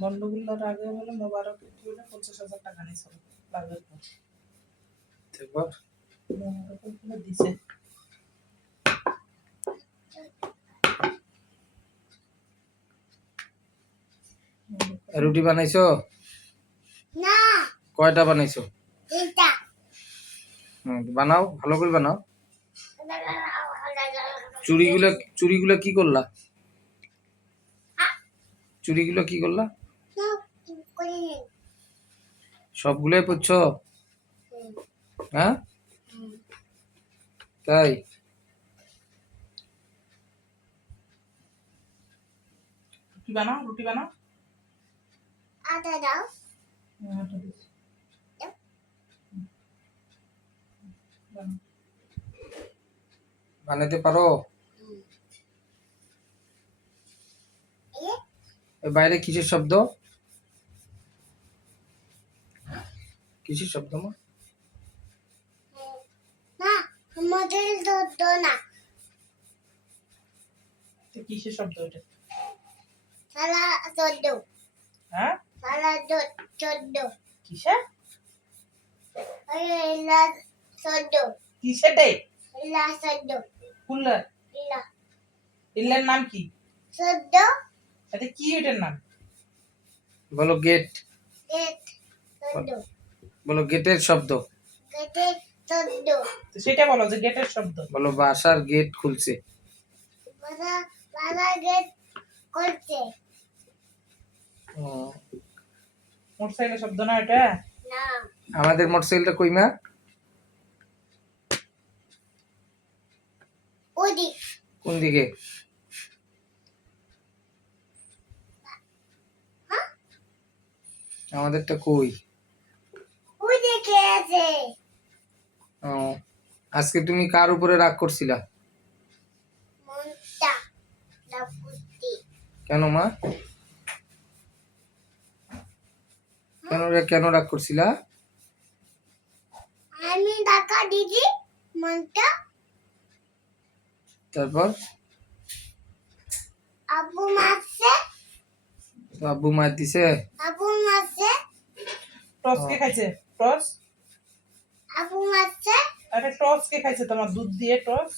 গন্ডগোলের আগে হলে মোবারক কি হলে 50,000 টাকা নিয়েছিল লাভের পর। তারপর মোবারক বলে দিছে। রুটি বানাইছো? না কয়টা বানাইছো? এটা বানাও, ভালো করে বানাও। চুড়িগুলো কি করলা? চুড়িগুলো কি করলা? সবগুলোই পড়ছো? হ্যাঁ তাই? রুটি বানাও, রুটি বানাও। আটা দাও আটা দিছি। বানাও। বানাইতে পারো? এ বাইরে কিসের শব্দ? কিসের শব্দ মা? না আমাদের দুধ না তো কিসের শব্দ এটা? সালা চোদ্দ হ্যাঁ সালা চোদ্দ কিসের? ইলা চোদ্দ কিসের ডে? ইলা চোদ্দ কুল্লা ইলা ইল্লার নাম কি? চোদ্দ এটা কি এটার নাম? বলো গেট। গেট চোদ্দ বলো গেটের শব্দ। গেটে চোদ্দ তো সেটা বলো যে গেটের শব্দ। বলো বাসার গেট খুলছে। বাবা বাবা গেট করছে মোটরসাইকেলের শব্দ না এটা? না আমাদের মোটরসাইকেলটা কই মা? ওদিক কোন দিকে? আমাদেরটা কই? ওদিকে আছে ও, আজকে তুমি কার উপরে রাগ করছিলা? মনটা ডাকুতি কেন মা? কেন রাগ করছিলা? আমি টাকা দিদি মনটা তারপর আবু মাসে তো আব্বু মার দিছে? আবু মাসে টস কে খাইছে? টস? আবু মাসে আরে টস কে খাইছে তোমার দুধ দিয়ে টস?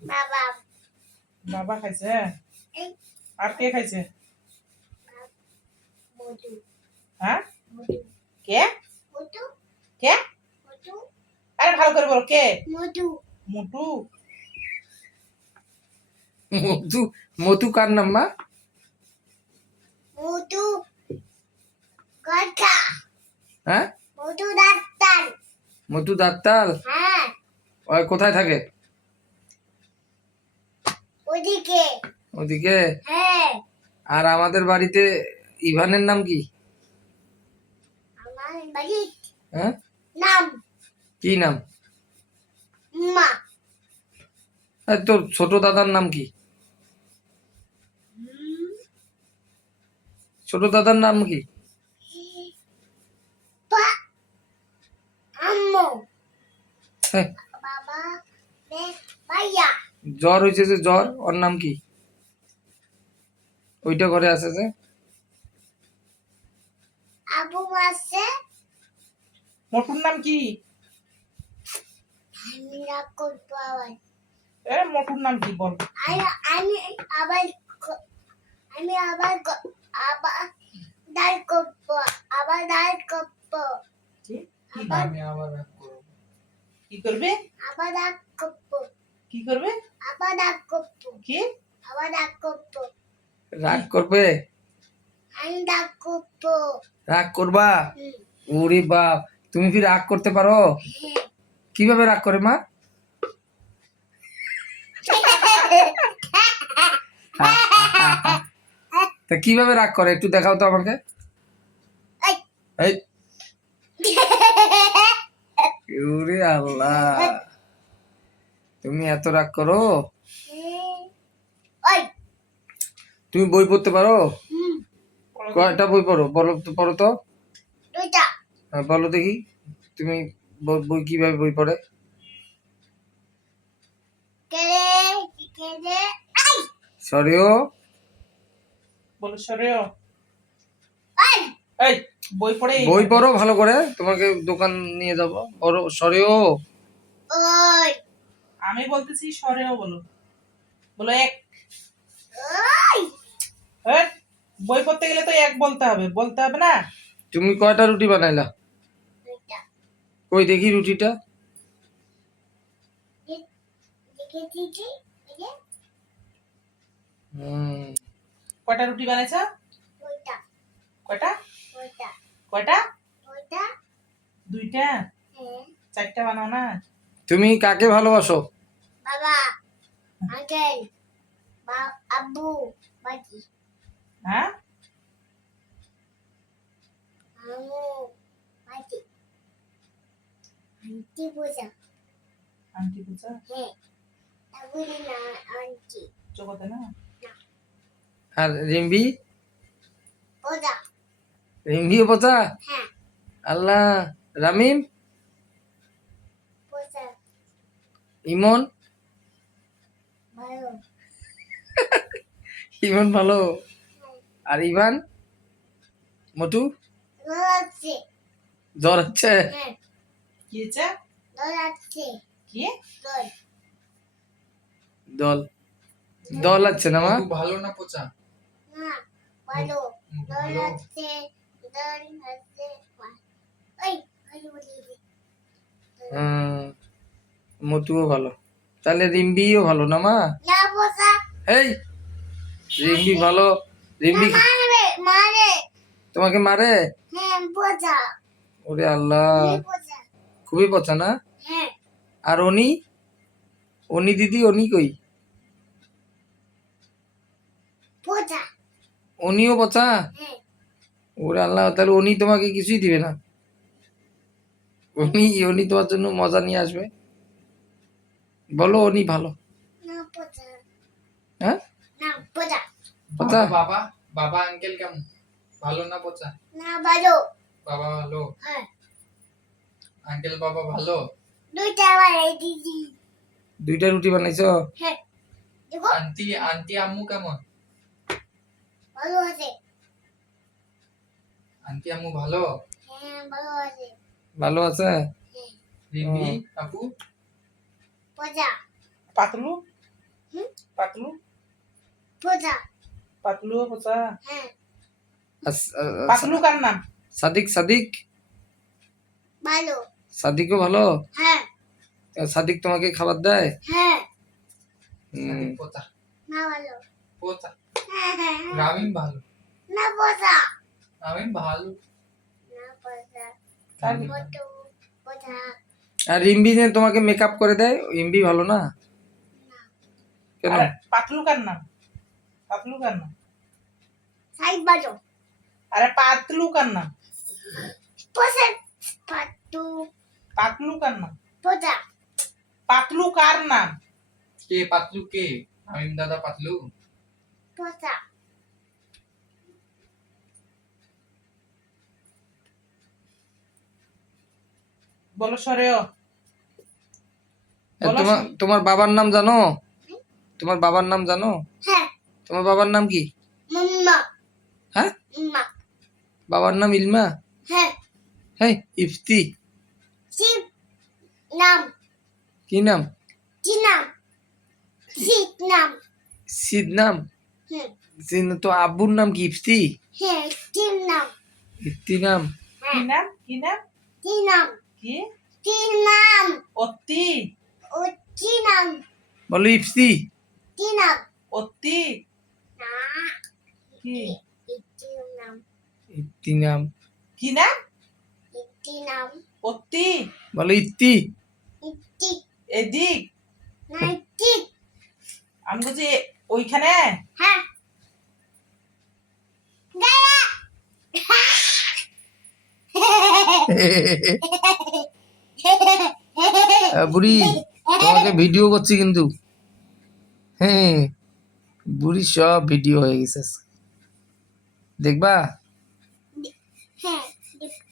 বাবা বাবা খাইছে। এই আর কে খাইছে? মধু হ্যাঁ মধু কে? মধু কে? মধু আরে ভালো করে বলো কে? মধু মুটু? মধু? মধু কার নাম মা? মধু কথা হ্যাঁ মধু ডাক্তার মধু দাঁতাল? হ্যাঁ ওই কোথায় থাকে? ওদিকে ওদিকে? হ্যাঁ আর আমাদের বাড়িতে ইভানের নাম কি? আমার বাড়ি হ্যাঁ নাম কি নাম? মা আর তোর ছোট দাদার নাম কি? ছোট দাদার নাম কি? পা আম্মু হ্যাঁ, বাবা বে ভাইয়া জ্বর হয়েছে যে জ্বর, ওর নাম কি? ওইটা ঘরে আছে যে? আবু মাসে মোটুর নাম কি? আমি না করবো আবার এ মোটুর নাম কি বল? আমি আবার আমি আবার আবার ডাল করবো আবার ডাল করবো কি? আবার কি করবে? আবার ডাল করবো কি করবে? আবার ডাল করবো কি? আবার ডাল করবো রাগ করবে? আমি ডাল করবো রাগ করবা? ওরে বাপ, তুমি কি রাগ করতে পারো? কিভাবে রাগ করে মা? তা কিভাবে রাগ করে একটু দেখাও তো আমাকে। এই ওরে আল্লাহ, তুমি এত রাগ করো? ওই তুমি বই পড়তে পারো? কয়টা বই পড়ো বলো তো, পড়ো তো। দুইটা হ্যাঁ, বলো দেখি তুমি বই কিভাবে বই পড়ে? কেড়ে কেড়ে সরিও বলো সরেও। এই বই পড়ে বই পড়ো ভালো করে, তোমাকে দোকান নিয়ে যাবো। পড়ো, সরেও। ওই আমি বলতেছি সরেও বলো, বলো এক। ওই হ্যাঁ, বই পড়তে গেলে তো এক বলতে হবে না। তুমি কয়টা রুটি বানাইলা? দুইটা কই দেখি রুটিটা। দেখেছি এই যে হুম, কয়টা রুটি বানাইছ? ওইটা কয়টা? ওইটা কয়টা? ওইটা দুইটা? হ্যাঁ চারটা বানাও না? তুমি কাকে ভালোবাসো? বাবা আঙ্কেল আব্বু বাজি হ্যাঁ, আমু বাজি আন্টি বোঝা আন্টি বুঝা হ্যাঁ তাগুলি না আন্টি জগতে না। আর রিম্বি? বোঝা রিম্বিও পচা? হ্যাঁ আল্লাহ। রামিম? বোঝা ইমন? ভালো ইমন ভালো। আর ইভান? মোটু? দৌড়াচ্ছে জ্বর হচ্ছে? হ্যাঁ কি হয়েছে? দৌড়াচ্ছে কি? দৌড় দল দল আছে না মা? ভালো না পচা? না ভালো দৌড়াচ্ছে দৌড়াচ্ছে ওই ভালো বলি হুম, মোটুও ভালো। তাহলে রিম্বিও ভালো না মা? না বোঝা এই, রিম্বি ভালো। রিম্বি মারে মারে তোমাকে মারে? হ্যাঁ বোঝা ওরে আল্লাহ, বোঝা খুবই পচা না? হ্যাঁ আর অনি দিদি, অনি কই? বোঝা অনিও পচা? হ্যাঁ ওরে আল্লাহ, তাহলে অনি তোমাকে কিছুই দিবে না। অনি তোমার জন্য মজা নিয়ে আসবে। বলো অনি ভালো। না বোঝা হ্যাঁ, না বোঝা পচা? বাবা বাবা আঙ্কেল কেমন? ভালো না পচা? না ভালো বাবা ভালো, হ্যাঁ আঙ্কেল বাবা ভালো। দুইটা বাড়াই দিদি দুইটা রুটি বানাইছো? হ্যাঁ দেখো আন্টি আন্টি আম্মু কেমন? ভালো আছে আন্টি আম্মু ভালো। হ্যাঁ ভালো আছে ভালো আছে? হ্যাঁ রিম্বি আপু বোঝা পাতলু? হুম? পাতলু? বোঝা পাতলু পচা? হ্যাঁ পাতলু কার নাম? সাদিক ভালো সাদিকও ভালো? হ্যাঁ সাদিক তোমাকে খাবার দেয়? হ্যাঁ হুম, পচা না ভালো পচা। হ্যাঁ হ্যাঁ হ্যাঁ। রামিম ভালো, না বোঝা রামিম ভালো। না বোঝা কার? মোটু বোঝা আর রিম্বি যে তোমাকে মেকআপ করে দেয়, রিম্বি ভালো না? কেন? আরে পাতলু কার নাম? পাতলু কার নাম? সাইড ভালো আরে পাতলু কার নাম? বোঝা পাটু পাতলু কার নাম? বোঝা পাতলু কার নাম? কে পাতলু কে? রামিম দাদা পাতলু। বোঝা বলো সরেও। বলো তোমার বাবার নাম জানো? তোমার বাবার নাম জানো? হ্যাঁ তোমার বাবার নাম কি? মাম্মা হ্যাঁ, মাম্মা বাবার নাম ইলমা? হ্যাঁ হ্যাঁ, ইফতি? শিব নাম কি নাম? কি নাম শিব নাম সিদ নাম? হুম তো আব্বুর নাম কি ইফতি? হ্যাঁ শিব নাম ইফতি নাম? কি নাম? কি নাম? কি নাম কি? কি নাম অত্তি? ও কি নাম বলো ইফতি। কি নাম অত্তি? না কি? ইতি নাম ইফতি নাম? কি নাম? ইতি নাম অত্তি? বলো ইত্তি। ইতি এদিক? না ইতি আমি বলছি ওইখানে। হ্যাঁ গায়া বুড়ি, তোমাকে ভিডিও করছি কিন্তু। হ্যাঁ, বুড়ি সব ভিডিও হয়ে গেছে, দেখবা? হ্যাঁ